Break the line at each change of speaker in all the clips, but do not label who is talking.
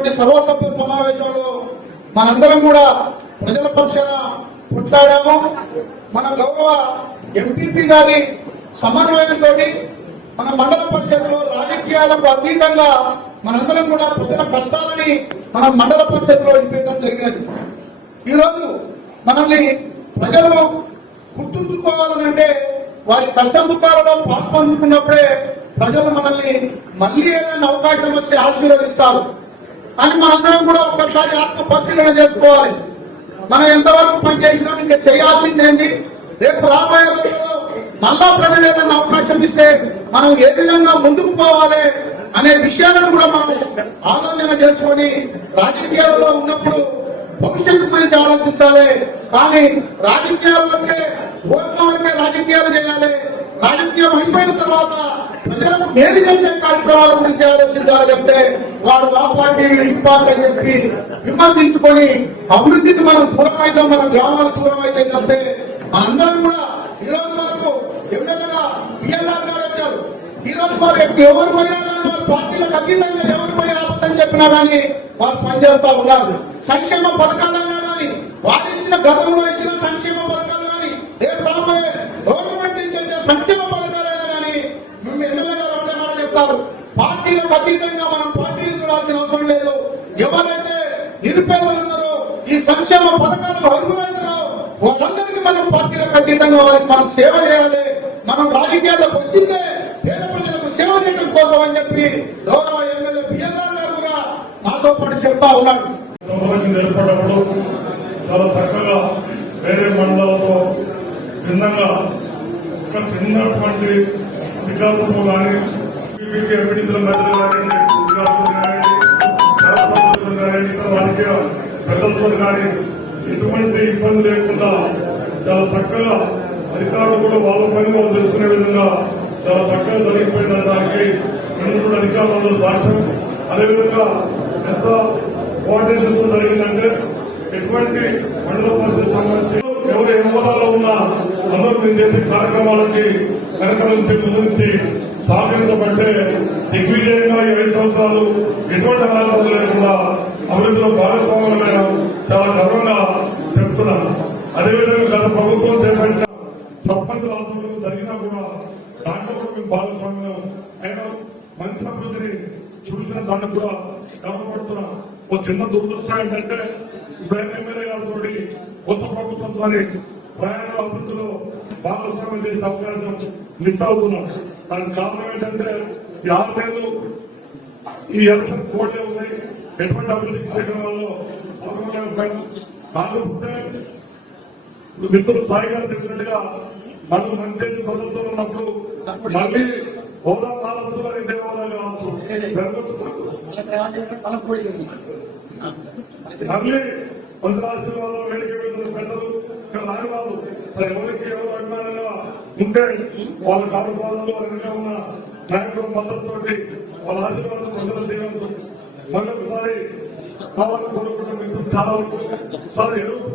పెట్టేటువంటి సర్వసభ్య సమావేశంలో మనందరం కూడా ప్రజల పక్షాన కొట్లాడాము. మన గౌరవ ఎంపీపీ గారి సమన్వయంతో మన మండల పరిషత్లో రాజకీయాలకు అతీతంగా మనందరం కూడా ప్రజల కష్టాలని మన మండల పరిషత్లో వినిపించడం జరిగినది. ఈరోజు మనల్ని ప్రజలు గుర్తుంచుకోవాలనంటే వారి కష్ట సుఖాలలో పాల్పంచుకున్నప్పుడే ప్రజలు మనల్ని మళ్ళీ ఏదైనా అవకాశం వచ్చి ఆశీర్వదిస్తారు. అని మనందరం కూడా ఒక్కసారి ఆత్మ పరిశీలన చేసుకోవాలి. మనం ఎంతవరకు పనిచేసినాం ఇంకా చేయాల్సిందేంటి? రేపు రాబోయే రోజుల్లో మళ్ళా ప్రజలు ఏదైనా అవకాశం ఇస్తే మనం ఏ విధంగా ముందుకు పోవాలి అనే విషయాలను కూడా మనం ఆలోచన చేసుకొని రాజకీయాల్లో ఉన్నప్పుడు భవిష్యత్తు గురించి ఆలోచించాలి. కానీ రాజకీయాల వరకే ఓట్ల వరకే రాజకీయాలు చేయాలి. రాజకీయం అయిపోయిన తర్వాత ప్రజలకు మేలు చేసే కార్యక్రమాల గురించి ఆలోచించాలి చెప్తే వాడు ఆ పార్టీ ఈ పార్టీ అని చెప్పి విమర్శించుకొని అభివృద్ధికి మనం దూరం అయితే మన గ్రామాలు దూరం అయితే చెప్తే మనందరం కూడా ఈరోజు మనకు ఎమ్మెల్యేగా పిఎల్ఆర్ గారు వచ్చారు. ఈరోజు రోజు వారు ఎవరు పోయినా కానీ వారి పార్టీలకు అతీతంగా ఎవరు పోయి ఆపద్దని చెప్పినా కానీ వారు పనిచేస్తా ఉన్నారు. సంక్షేమ పథకాలైనా కానీ వారు ఇచ్చిన గతంలో ఇచ్చిన సంక్షేమ పథకాలు కానీ రేపు రాబోయే గవర్నమెంట్ నుంచి వచ్చే సంక్షేమ పథకాలైనా కానీ మేము ఎమ్మెల్యే గారు ఉంటారు పార్టీలకు అతీతంగా మనం పార్టీలు చూడాల్సిన అవసరం లేదు. ఎవరైతే నిరుపేదలు ఉన్నారో ఈ సంక్షేమ పథకాలకు అర్హులైనారో వాళ్ళందరికీ మనం పార్టీలకు అతీతంగా వారికి మనం సేవ చేయాలి. మనం రాజకీయాల్లోకి వచ్చిందే పేద ప్రజలకు సేవ చేయడం కోసం అని చెప్పి గౌరవ ఎమ్మెల్యే బిఎల్ఆర్ గారు కూడా నాతో పాటు చెప్తా ఉన్నాడు.
చాలా చక్కగా వేరే మండలాలతో భిన్నంగా ఒక చిన్నటువంటి వికాసము కానీ బీపీకి మధ్యలో కానీ ఇతర రాజకీయ కానీ ఎటువంటి ఇబ్బంది లేకుండా చాలా చక్కగా అధికారులు కూడా వాళ్ళ పని వాళ్ళు తెలుసుకునే విధంగా చాలా చక్కగా జరిగిపోయిన దానికి రెండు అధికారులందరూ సాక్ష్యం. అదేవిధంగా ఎంత కోఆర్డినేషన్తో జరిగిందంటే ఎటువంటి మండల పరిషత్ సంబంధించి ఎవరు ఏ హోదాలో ఉన్నా అందరూ మేము చేసే కార్యక్రమాలకి వెనక నుంచి సాధించబట్టే దిగ్విజయంగా ఈ సంవత్సరాలు ఎటువంటి అనాథం లేకుండా అభివృద్ధిలో భాగస్వామ్యమైన చాలా గర్వంగా చెప్తున్నాను. అదేవిధంగా గత ప్రభుత్వం చేపట్టిన సర్పంచ్ ఆధ్వర్యంలో జరిగినా కూడా దాంట్లో కూడా మేము భాగస్వామ్యం అయినా మంచి అభివృద్ధిని చూసిన దాన్ని కూడా గమనపడుతున్నాం ఒక చిన్న దురదృష్టం ఏంటంటే ఇప్పుడు ఎమ్మెల్యే గారితో కొత్త ప్రభుత్వంతో ప్రయాణ అభివృద్ధిలో భాగస్వామ్యం చేసే అవకాశం మిస్ అవుతున్నాం. దానికి కారణం ఏంటంటే నెలలు ఈ ఎలక్షన్ కోడ్లే ఉన్నాయి ఎటువంటి అభివృద్ధి కార్యక్రమాల్లో పాల్గొనలేకపోయాం కాకపోతే మిత్రులు సాయి గారు చెప్పినట్టుగా మనం మంచి బదులుతూ ఉన్నప్పుడు మళ్ళీ హోదా పాలన దేవాలయాలు కావచ్చు. మళ్ళీ కొంత వెళ్ళి వెళ్తున్న పెద్దలు ఇక్కడ రాని ఎవరికి ఎవరు అభిమానంగా ఉంటే వాళ్ళ కాపుపాదంలో వెనుక ఉన్న నాయకుల మద్దతుతో వాళ్ళ ఆశీర్వాదం ప్రజలు జీవనంతో మరొకసారి కావాలని కోరుకుంటున్న మిత్రులు చాలా వరకు సార్ ఎరువు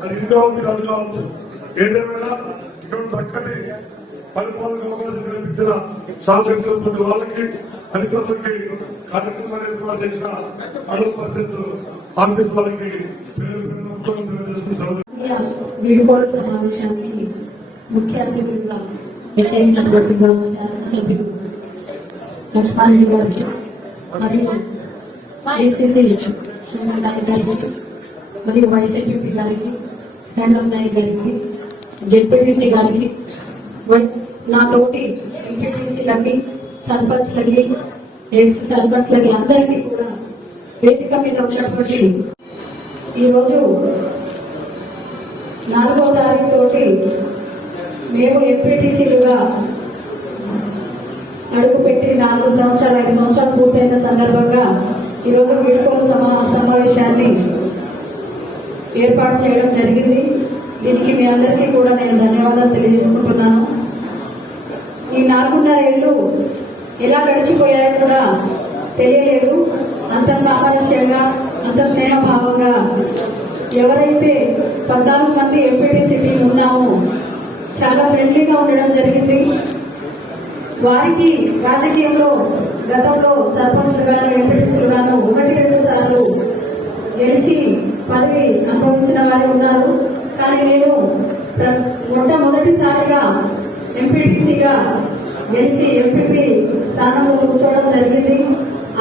అది ఇంట్లో అది కావచ్చు ఏదేమైనా ఇక్కడ చక్కటి పరిపాలన అవకాశం కల్పించిన సహకరించినటువంటి వాళ్ళకి అధికారులకి కార్యక్రమం ఏర్పాటు చేసిన అడుగు పరిస్థితులు ఆఫీస్ వాళ్ళకి పేరు పేరున ఉత్తరం తెలియజేసుకుంటారు
వీడుకోలు సమావేశానికి ముఖ్య అతిథులుగా చేసినటువంటి గౌరవ శాసనసభ్యులు లక్ష్మారెడ్డి గారికి మరియు ఏసీసీ నాయక్ గారికి మరియు వైసీపీ గారికి స్టాండప్ నాయక్ గారికి జెడ్పీటీసీ గారికి వై- నా తోటి ఎంపీటీసీలకి సర్పంచ్లకి ఎక్స్ సర్పంచ్లకి అందరికీ కూడా వేదిక మీద ఉన్నటువంటి ఈరోజు నాలుగో తారీఖు తోటి మేము ఎంపీటీసీలుగా అడుగుపెట్టి నాలుగు సంవత్సరాలు ఐదు సంవత్సరాలు పూర్తయిన సందర్భంగా ఈరోజు వీడుకోలు సమా సమావేశాన్ని ఏర్పాటు చేయడం జరిగింది. దీనికి మీ అందరికీ కూడా నేను ధన్యవాదాలు తెలియజేసుకుంటున్నాను. ఈ నాలుగున్నర ఏళ్ళు ఎలా గడిచిపోయాయో కూడా తెలియలేదు. అంత సామరస్యంగా అంత స్నేహభావంగా ఎవరైతే పద్నాలుగు మంది ఎంపీటీసీ టీం ఉన్నామో చాలా ఫ్రెండ్లీగా ఉండడం జరిగింది. వారికి రాజకీయంలో గతంలో సర్పంచ్లుగాను ఎంపీటీసీలుగాను ఒకటి రెండు సార్లు గెలిచి పదవి అనుభవించిన వారు ఉన్నారు. కానీ నేను ప్ర- మొట్టమొదటిసారిగా ఎంపీటీసీగా గెలిచి ఎంపీపీ స్థానంలో కూర్చోవడం జరిగింది.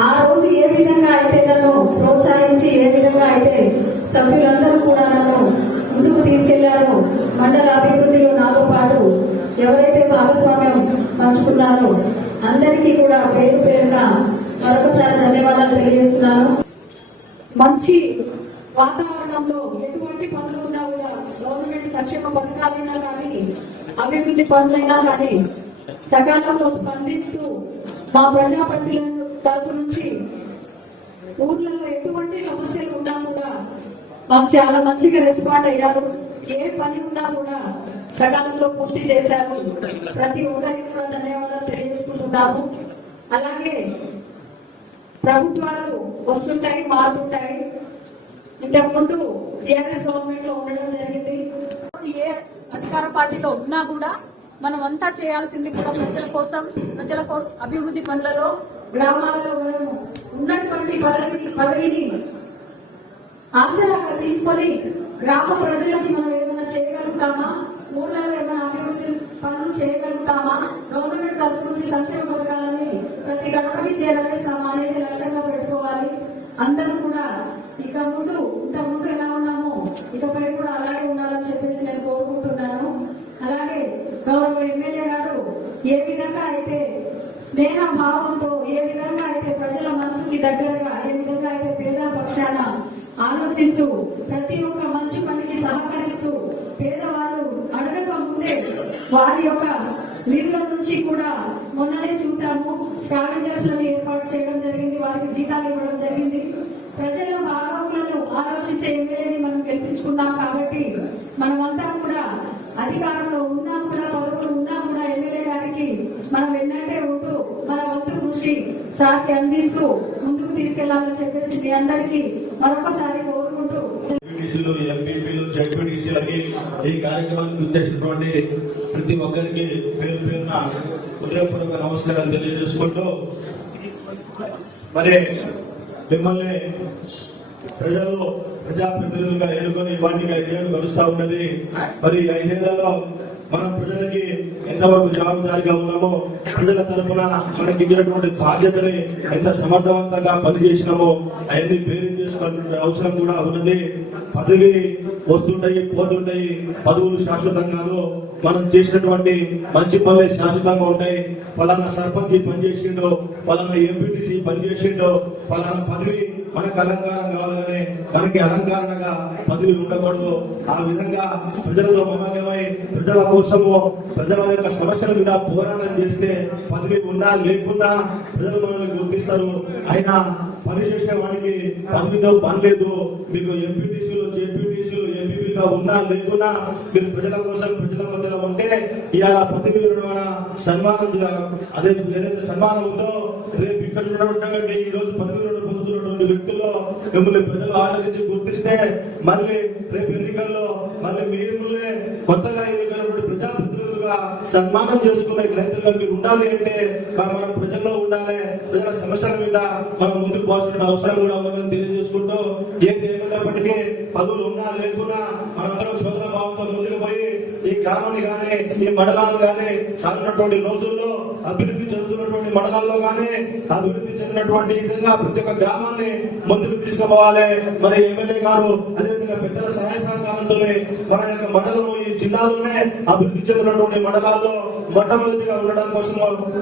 ఆ రోజు ఏ విధంగా అయితే నన్ను ప్రోత్సహించి ఏ విధంగా అయితే సభ్యులందరూ కూడా నన్ను ముందుకు తీసుకెళ్ళారు మండల అభివృద్ధిలో నాతో పాటు ఎవరైతే భాగస్వామ్యం పంచుకున్నారో అందరికీ కూడా పేరు పేరున మరొకసారి ధన్యవాదాలు తెలియజేస్తున్నాను. మంచి వాతావరణంలో ఎటువంటి పనులు ఉన్నా కూడా గవర్నమెంట్ సంక్షేమ పథకాలైనా కానీ అభివృద్ధి పనులైనా కానీ సకాలంలో స్పందిస్తూ మా ప్రజాప్రతినిధుల తరపు నుంచి ఊర్లలో ఎటువంటి సమస్యలు ఉన్నా కూడా మాకు చాలా మంచిగా రెస్పాండ్ అయ్యారు. ఏ పని ఉన్నా కూడా సకాలంలో పూర్తి చేశారు. ప్రతి ఒక్కరికి కూడా ధన్యవాదాలు తెలియజేసుకుంటున్నాము. అలాగే ప్రభుత్వాలు వస్తుంటాయి మారుతుంటాయి. ఇంతకుముందు టీఆర్ఎస్ గవర్నమెంట్లో ఉండడం జరిగింది.
ఏ అధికార పార్టీలో ఉన్నా కూడా మనం అంతా చేయాల్సింది కూడా ప్రజల కోసం ప్రజల అభివృద్ధి పనులలో
గ్రామాలలో మనం ఉన్నటువంటి పదవిని పదవిని ఆసరాగా తీసుకొని గ్రామ ప్రజలకి మనం ఏమైనా చేయగలుగుతామా? ఊళ్ళలో ఏమైనా అభివృద్ధి పనులు చేయగలుగుతామా? గవర్నమెంట్ తరఫు నుంచి సంక్షేమ పథకాలని ప్రతి గడపకి చేరవేస్తామా అనేది లక్ష్యంగా పెట్టుకోవాలి. అందరూ కూడా ఇక ముందు ఇంత ముందు ఎలా ఉన్నామో ఇకపై కూడా అలాగే ఉండాలని చెప్పేసి నేను కోరుకుంటున్నాను. అలాగే గౌరవ ఎమ్మెల్యే గారు ఏ విధంగా అయితే స్నేహ భావంతో ఏ విధంగా అయితే ప్రజల మనసుకి దగ్గరగా ఏ విధంగా అయితే పేద పక్షాన ఆలోచిస్తూ ప్రతి ఒక్క మంచి పనికి సహకరిస్తూ పేదవాళ్ళు అడగక ముందే వారి యొక్క లీవ్ల నుంచి కూడా మొన్ననే చూసాము స్కావెంజర్స్లను ఏర్పాటు చేయడం జరిగింది వారికి జీతాలు ఇవ్వడం జరిగింది. ప్రజల బాగోగులను ఆలోచించే ఎమ్మెల్యేని మనం గెలిపించుకున్నాం కాబట్టి మనమంతా కూడా అధికారంలో ఉన్నా కూడా పౌరులు ఉన్నా కూడా ఎమ్మెల్యే గారికి మనం ఎన్నంటే వంతు సాటి అందిస్తూ ముందుకు తీసుకెళ్ళాలని చెప్పేసి మీ అందరికీ మరొకసారి కోరుకుంటూ
ఎంపీటీసీలు ఎంపీపీలు జడ్పీటీసీలకి ఈ కార్యక్రమానికి ఉద్దేశించినటువంటి ప్రతి ఒక్కరికి పేరు పేరున హృదయపూర్వక నమస్కారాలు తెలియజేసుకుంటూ మరి మిమ్మల్ని ప్రజలు ప్రజాప్రతినిధులుగా ఎన్నుకొని వాటికి ఐదేళ్ళు గడుస్తా ఉన్నది. మరి ఐదేళ్ళలో మనం ప్రజలకి ఎంతవరకు జవాబుదారీగా ఉన్నామో ప్రజల తరఫున మనకి ఇచ్చినటువంటి బాధ్యతని ఎంత సమర్థవంతంగా పనిచేసినామో అవన్నీ పేరు చేసుకోవాల్సిన అవసరం కూడా ఉన్నది. పదవి వస్తుంటాయి పోతుంటాయి. పదవులు శాశ్వతం కాదు మనం చేసినటువంటి మంచి పనులే శాశ్వతంగా ఉంటాయి. పలానా సర్పంచ్ ఈ పలానా ఎంపీటీసీ పనిచేసిండో పలానా పదవి మనకు అలంకారం కావాలని మనకి అలంకారంగా పదవి ఉండకూడదు. ఆ విధంగా ప్రజలతో మమేకమై ప్రజల కోసము ప్రజల యొక్క సమస్యల మీద పోరాటం చేస్తే పదవి ఉన్నా లేకున్నా ప్రజలు మనల్ని గుర్తిస్తారు. అయినా పని చేసే వాడికి పదవితో పని లేదు. మీకు ఎంపీటీసీలు జెడ్పీటీసీలు ఉన్నా లేకున్నా మీరు ప్రజల కోసం ప్రజల మధ్యలో ఉంటే ఇవాళ పదవి విరమణ సన్మానం అదే ఏదైతే సన్మానం ఉందో రేపు ఇక్కడ ఉన్నటువంటి ఈ రోజు పదవిలో పొందుతున్నటువంటి వ్యక్తుల్లో మిమ్మల్ని ప్రజలు ఆలోచించి గుర్తిస్తే మళ్ళీ రేపు ఎన్నికల్లో మళ్ళీ మిమ్మల్ని కొత్తగా ఎన్నికైనటువంటి సన్మానం చేసుకునే రైతులుగా మీరు ఉండాలి అంటే మనం మన ప్రజల్లో ఉండాలి. ప్రజల సమస్యల మీద మనం ముందుకు పోవాల్సిన అవసరం కూడా ఉందని తెలియజేసుకుంటూ ఏది ఏమైనప్పటికీ పదవులు ఉన్నా లేకున్నా మనందరం సోదర భావంతో ముందుకు పోయి ఈ గ్రామాన్ని కానీ ఈ మండలాన్ని కానీ రానున్నటువంటి రోజుల్లో అభివృద్ధి చెందుతున్నటువంటి మండలాల్లో కానీ అభివృద్ధి చెందినటువంటి విధంగా ప్రతి ఒక్క గ్రామాన్ని ముందుకు తీసుకుపోవాలి. మరి ఎమ్మెల్యే గారు అదేవిధంగా పెద్దల సహాయ సహకారంతో మన యొక్క మండలము ఈ జిల్లాలోనే అభివృద్ధి చెందినటువంటి మండలాల్లో మొట్టమొదటిగా ఉండడం కోసం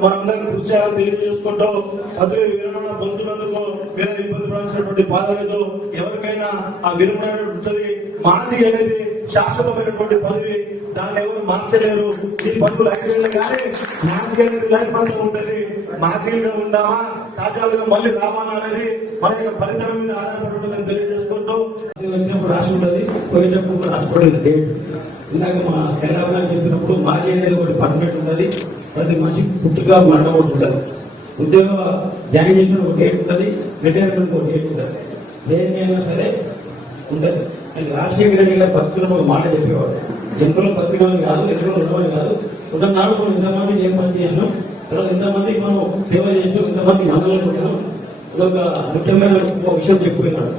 మనందరం కృషి చేయాలని తెలియజేసుకుంటూ అదే విరమణ పొందుతున్నందుకు మీరు ఇబ్బంది పడాల్సినటువంటి బాధ లేదు. ఎవరికైనా ఆ విరమణ ఉంటుంది. మానసిక అనేది శాశ్వతమైనటువంటి పదవి. దాన్ని ఎవరు మార్చలేరు. ఈ పనులు ఐదేళ్ళు కానీ మానసిక అనేది లైఫ్ అంతా ఉంటుంది. మానసికంగా ఉందామా? తాజాగా మళ్ళీ రావాలా అనేది మన యొక్క ఫలితం మీద ఆధారపడి ఉంటుందని తెలియజేసుకుంటూ
వచ్చినప్పుడు రాసి ఉంటుంది. పోయేటప్పుడు హాస్పిటల్ లేదు ఇందాక మా శైలాబ్ గారు చెప్పినప్పుడు మాజీ అనేది ఒకటి పర్మనెంట్ ఉంటుంది ప్రతి మనిషి పుట్టుగా మరణం ఒకటి ఉంటుంది ఉద్యోగ జాయిన్ చేసిన ఒక డేట్ ఉంటుంది రిటైర్మెంట్ ఒక డేట్ ఉంటుంది దేనికైనా సరే ఉంటుంది అది రాజశేఖర రెడ్డి గారు భక్తులను ఒక మాట చెప్పేవాడు ఎంతలో బతికినోని కాదు ఎంతలో ఉన్నవాని కాదు. ఉన్ననాడు మనం ఇంతమంది ఏం పని చేసినాం తర్వాత ఇంతమంది మనం సేవ చేసినాం ఇంతమంది మండలం పెట్టినాం ఇదొక ముఖ్యమైన ఒక విషయం చెప్పిపోయినాడు.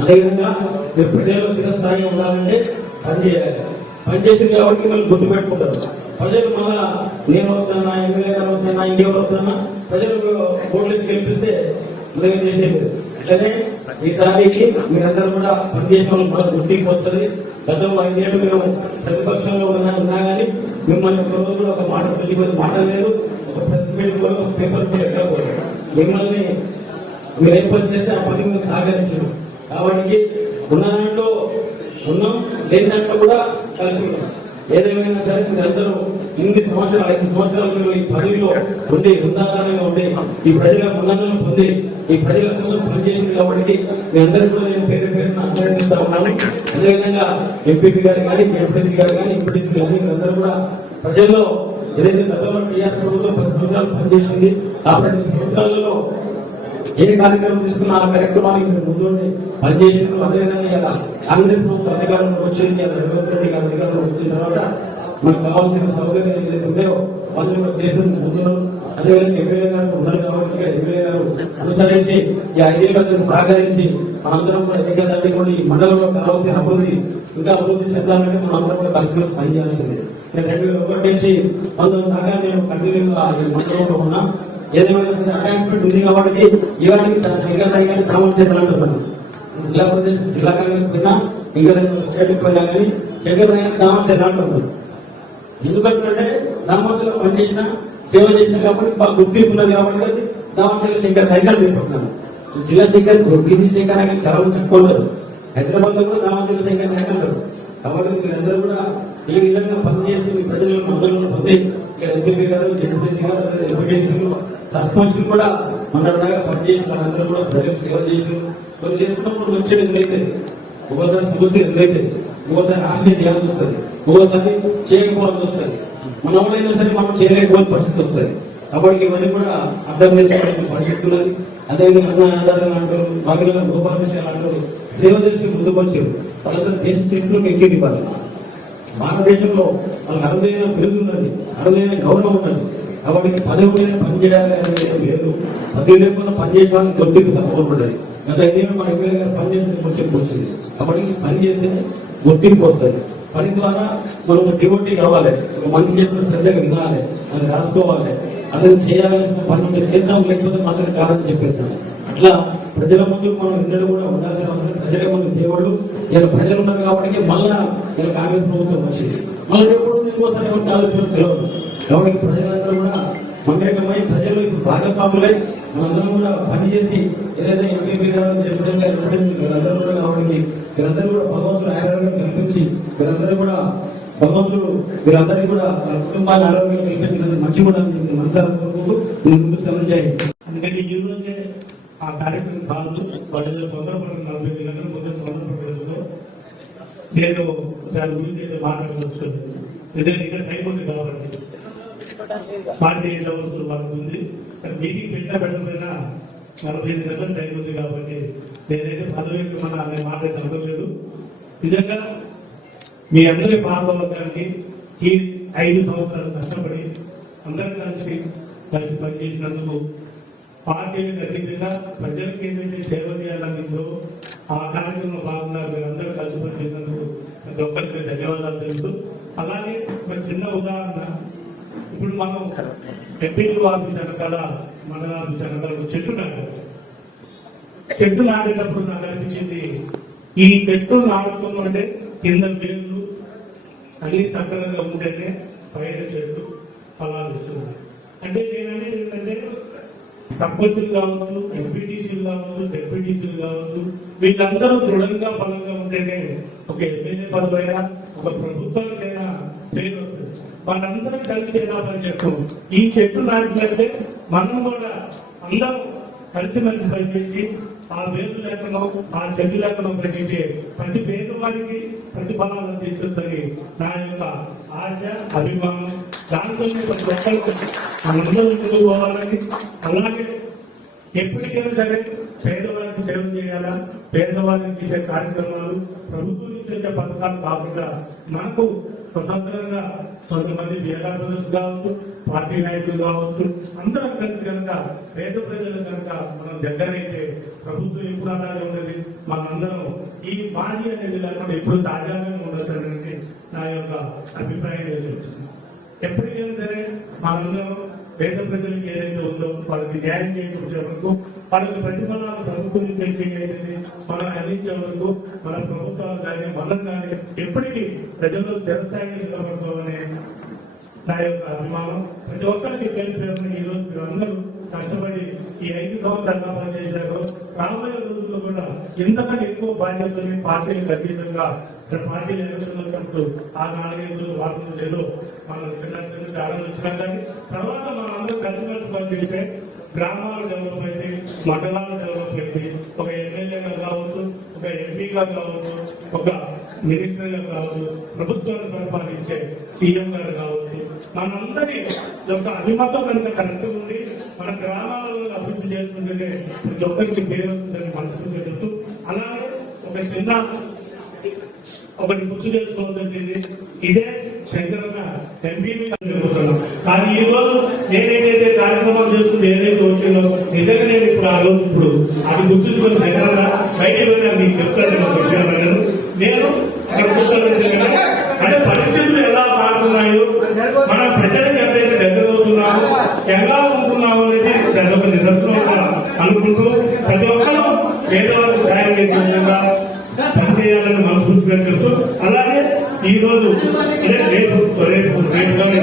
అదేవిధంగా ప్రజలు ప్రజల్లో చిరస్థాయిగా ఉండాలంటే పనిచేయాలి చేయాలి. పని కాబట్టి వాళ్ళు గుర్తు పెట్టుకుంటారు. ప్రజలు మళ్ళా నేను వస్తున్నా ఎమ్మెల్యే గారు వస్తున్నా ఇంకెవరు వస్తున్నా ప్రజలు ఓట్లు గెలిపిస్తే మనం చేసేది? అట్లనే ఈసారి మీరందరూ కూడా పనిచేసిన వాళ్ళు కూడా గుర్తింపు వస్తుంది. గతంలో ఐదేళ్ళు మేము ప్రతిపక్షంలో ఉన్నా ఉన్నా కానీ మిమ్మల్ని ఒక రోజు కూడా ఒక మాట తెలియదు మాట లేదు ఒక ప్రెస్ మీట్ కూడా ఒక పేపర్ కూడా ఎక్కడ మిమ్మల్ని మీరు ఏ పని చేస్తే ఆ పని మీరు సహకరించారు కాబట్టి ఉన్న దాంట్లో ఉన్నాం లేని దాంట్లో కూడా కలిసి ఉన్నాం ఏదేమైనా సరే మీరందరూ ఇన్ని సంవత్సరాలు ఐదు సంవత్సరాలు మీరు ఈ పదవిలో ఉండి వృందాకారంగా ఉండి ఈ ప్రజల మన్ననలు పొంది ఈ ప్రజల కోసం పనిచేసింది కాబట్టి మీ అందరికీ కూడా నేను పేరు పేరున అభినందిస్తా ఉన్నాను అదేవిధంగా ఎంపీపీ గారు కానీ ఎంపీసీ గారు కానీ ఎంపీసీ కానీ మీరందరూ కూడా ప్రజల్లో ఏదైతే గతంలో టీఆర్ఎస్ ప్రభుత్వం పది సంవత్సరాలు పనిచేసింది ఆ పది సంవత్సరాలలో ఏ కార్యక్రమం తీసుకున్న ఆ కార్యక్రమానికి మీరు ముందుండి పనిచేసిన అదేవిధంగా ఇలా కాంగ్రెస్ ప్రభుత్వం అధికారంలో వచ్చింది ఇలా రేవంత్ రెడ్డి గారి అధికారంలో వచ్చిన తర్వాత మనకు కావాల్సిన సౌకర్యం ఏదైతే ఉందో వాళ్ళు దేశం ముందు అదేవిధంగా ఎమ్మెల్యే గారు ఉన్నారు కాబట్టి ఎమ్మెల్యే గారు అనుసరించి ఈ ఐదేళ్ళకు సహకరించి మనందరం కూడా ఎన్నికలంటే కూడా ఈ మండలంలో కావాల్సిన అభివృద్ధి ఇంకా అభివృద్ధి చెందాలంటే మనందరం కూడా కలిసి పనిచేయాల్సింది నేను రెండు వేల ఒకటి నుంచి పంతొమ్మిది దాకా నేను కంటిన్యూగా ఈ మండలంలో ఉన్నా. ఏదేమైనా సరే అటాచ్మెంట్ ఉంది కాబట్టి ఇవాటికి ఇంకా దగ్గర కానీ కామన్ సేవలు జిల్లా ప్రదేశ్ జిల్లా కాంగ్రెస్ పోయినా ఇంకా స్టేట్ పోయినా కానీ దగ్గర కామన్ సేవలు అంటున్నాను ఎందుకంటే దామోచలో పనిచేసిన సేవ చేసిన కాబట్టి బాగా గుర్తింపు ఉన్నది కాబట్టి అది శంకర్ హైదరాబాద్ తీసుకుంటున్నాను. జిల్లా శంకర్ బీసీ శంకర్ అని చాలా మంది చెప్పుకోలేదు హైదరాబాద్లో కూడా దామోచల శంకర్ నాయక్ కాబట్టి మీరందరూ కూడా ఈ విధంగా పనిచేసి మీ ప్రజలను మొదలు పొంది ఇక్కడ ఎంపీ గారు జడ్పీ గారు ఎంపీటీసీలు సర్పంచ్లు కూడా మన పనిచేసిన వాళ్ళందరూ కూడా ప్రజలకు సేవ చేసి కొన్ని చేస్తున్నప్పుడు వచ్చేది ఎందుకైతే ఒక్కోసారి సమస్య ఎందుకైతే ఒక్కోసారి ఆశ్రయం చేయాల్సి వస్తుంది ఒక్కోసారి చేయకపోవాల్సి వస్తుంది. మన ఎవరైనా సరే మనం చేయలేకపోయిన పరిస్థితి వస్తుంది. కాబట్టి ఇవన్నీ కూడా అర్థం చేసుకోవాల్సిన పరిస్థితి ఉన్నది. అదేవిధంగా అన్న ఆధారంగా అంటారు బాగా గోపాల విషయాలు అంటారు సేవ చేసి ముందుకొచ్చారు వాళ్ళందరూ దేశ చరిత్రలో ఎక్కేది ఇవ్వాలి భారతదేశంలో వాళ్ళకి అరుదైన పెరుగున్నది అరుదైన గౌరవం ఉన్నది. కాబట్టి పదవి మీద పని అనేది లేదు. పదవి లేకుండా పని చేసేవాళ్ళని గుర్తింపు తప్పకుండా గత ఐదేళ్ళు మా ఎమ్మెల్యే గారు పని చేస్తే గుర్తింపు వచ్చింది కాబట్టి పనిచేస్తే గుర్తింపు వస్తుంది పని ద్వారా మనం డివోటీ కావాలి ఒక మంచి చేతులు శ్రద్ధగా వినాలి. అది రాసుకోవాలి. అది చేయాల్సిన పని ఉంటే చేద్దాం లేకపోతే మాత్రం కాదని చెప్పేస్తాను. అట్లా ప్రజల ముందు మనం ఎన్నడూ కూడా ఉండాల్సిన అవసరం. ప్రజల ముందు దేవుడు ఇలా ప్రజలు ఉన్నారు కాబట్టి మళ్ళా ఇలా కాంగ్రెస్ ప్రభుత్వం వచ్చేసి మళ్ళీ ఎప్పుడు ఇంకోసారి ఎవరికి ఆలోచన తెలియదు కాబట్టి ప్రజలందరూ కూడా మమేకమై ప్రజలు ఇప్పుడు భాగస్వాములై మనందరం కూడా పనిచేసి ఏదైతే ఎంపీపీ గారు చెప్పడంగా వీళ్ళందరూ కూడా కాబట్టి వీరందరూ కూడా భగవంతుడు ఆరోగ్యం కల్పించి వీరందరూ కూడా భగవంతుడు వీరందరికీ కూడా కుటుంబాన్ని ఆరోగ్యం కల్పించి మంచి కూడా మనసారా కోరుకుంటూ నేను చేయండి
అందుకని ఈ రోజే ఆ కార్యక్రమం కావచ్చు వాళ్ళ తొందరపడి నలభై ఐదు గంటల ముందు తొందరపడలేదు నేను దాని గురించి అయితే మాట్లాడవచ్చు ఎందుకంటే ఇక్కడ టైం ఉంది కాబట్టి. పార్టీ ఏం అవసరం వాళ్ళకు మీటింగ్ పెట్టినా పెట్టకపోయినా నలభై ఐదు గంటల టైం ఉంది కాబట్టి నేనైతే పదవి మన అనే మాట అయితే అనుకోలేదు. నిజంగా మీ అందరి పాల్గొనడానికి ఈ ఐదు సంవత్సరాలు కష్టపడి అందరం కలిసి కలిసి పనిచేసినందుకు పార్టీలకు అతీతంగా ప్రజలకు ఏదైతే సేవ చేయాలనిందో ఆ కార్యక్రమంలో భాగంగా మీరందరూ కలిసి పనిచేసినందుకు ప్రతి ఒక్కరికి ధన్యవాదాలు తెలుసు అలాగే ఒక చిన్న ఉదాహరణ ఇప్పుడు మనం ఎంపీలు ఆఫీస్ వెనకాల మండల ఆఫీస్ వెనకాల చెట్టు నాటారు చెట్టు నాటేటప్పుడు నాకు అనిపించింది ఈ చెట్టు నాటుతుందంటే కింద వేళ్ళు అన్ని సక్రమంగా ఉంటేనే పైన చెట్టు ఫలాలు ఇస్తున్నాయి. అంటే నేను అనేది ఏంటంటే సర్పంచులు కావచ్చు ఎంపీటీసీలు కావచ్చు డెప్యూటీసీలు కావచ్చు వీళ్ళందరూ దృఢంగా బలంగా ఉంటేనే ఒక ఎమ్మెల్యే పదవైనా ఒక ప్రభుత్వానికైనా పేరు వస్తుంది. వాళ్ళందరం కలిసి ఎలా పనిచేస్తాం ఈ చెట్టు నాటినట్టే మనం కూడా అందరం కలిసిమెలిసి పనిచేసి ఆ వేలు లేకుండా ఆ చెల్లి లేకుండా పనిచేసే ప్రతి పేదవాడికి ప్రతిఫలాలు అందిస్తుందని నా యొక్క ఆశ అభిమానం. దాంతో ప్రతి ఒక్కరికి మనందరూ ముందుకు పోవాలని అలాగే ఎప్పటికైనా సరే పేదవారికి సేవ చేయాలా? పేదవారికి చేసే కార్యక్రమాలు ప్రభుత్వం ఇచ్చే పథకాలు కాకుండా మనకు స్వతంత్రంగా కొంతమంది బీఆర్ బ్రదర్స్ కావచ్చు పార్టీ నాయకులు కావచ్చు అందరం కలిసి కనుక పేద ప్రజలు కనుక మనం దగ్గరైతే ప్రభుత్వం ఎప్పుడు అలాగే ఉండేది? మనందరం ఈ మాజీ అనేది లేకుండా ఎప్పుడు తాజాగానే ఉండొచ్చు నా యొక్క అభిప్రాయం తెలియజేస్తుంది ఎప్పటికైనా సరే మనందరం పేద ప్రజలకు ఏదైతే ఉందో వాళ్ళకి న్యాయం చేయించే వరకు వాళ్ళకి ప్రతిఫలాలు ప్రభుత్వం నుంచి మనం అందించే వరకు మన ప్రభుత్వాలు కానీ మనం కానీ ఎప్పటికీ ప్రజల్లో స్థిరస్థాయికి నిలబడుకోవాలనే నా యొక్క అభిమానం. ప్రతి ఒక్కరికి పేరు పేరున ఈ మీరు అందరూ కష్టపడి ఈ ఐదు సంవత్సరాలుగా పనిచేశారు రాబోయే రోజుల్లో కూడా ఎంతకంటే ఎక్కువ బాధ్యతలు పార్టీలకు అతీతంగా ఇక్కడ పార్టీల ఎలక్షన్ వచ్చినప్పుడు ఆ నాలుగైదు రోజులు వారం రోజులు మనం చిన్న ఆలోచించడం కానీ తర్వాత మనం అందరూ కలిసిమెలిసి పనిచేస్తే గ్రామాలు డెవలప్ అయితే మండలాలు డెవలప్ అయితే ఒక ఎమ్మెల్యేగా కావచ్చు ఒక ఎంపీగా కావచ్చు ఒక మినిస్టర్గా కావచ్చు ప్రభుత్వాన్ని పరిపాలించే సీఎం గారు కావచ్చు మనందరి యొక్క అభిమతం కనుక కరెక్ట్ ఉండి మన గ్రామాలలో అభివృద్ధి చేసుకుంటే ప్రతి ఒక్కరికి పేరు వస్తుందని మనసు చెబుతూ అలాగే ఒక చిన్న ఒకటి గుర్తు చేసుకోవాల్సింది ఇదే శంకరన్న ఎంపీ చెబుతున్నాం కానీ ఈ రోజు నేనేదైతే కార్యక్రమం చేస్తుంది ఏదైతే వచ్చిందో నిజంగా నేను ఇప్పుడు ఆ రోజు ఇప్పుడు అది గుర్తుంచుకొని శంకరన్న బయట వెళ్ళి మీకు చెప్తాను నేను నేను. అంటే పరిస్థితులు ఎలా మారుతున్నాయో మన ప్రజలకు ఎంతైతే దగ్గర అవుతున్నామో ఎలా ఉంటున్నామో అనేది పెద్ద నిదర్శనం అనుకుంటూ ప్రతి ఒక్కరూ పేదవాళ్ళకు సాయం చేసేలా పనిచేయాలని మనస్ఫూర్తిగా చెప్తూ అలాగే ఈ రోజు రేపు రేపు రేపు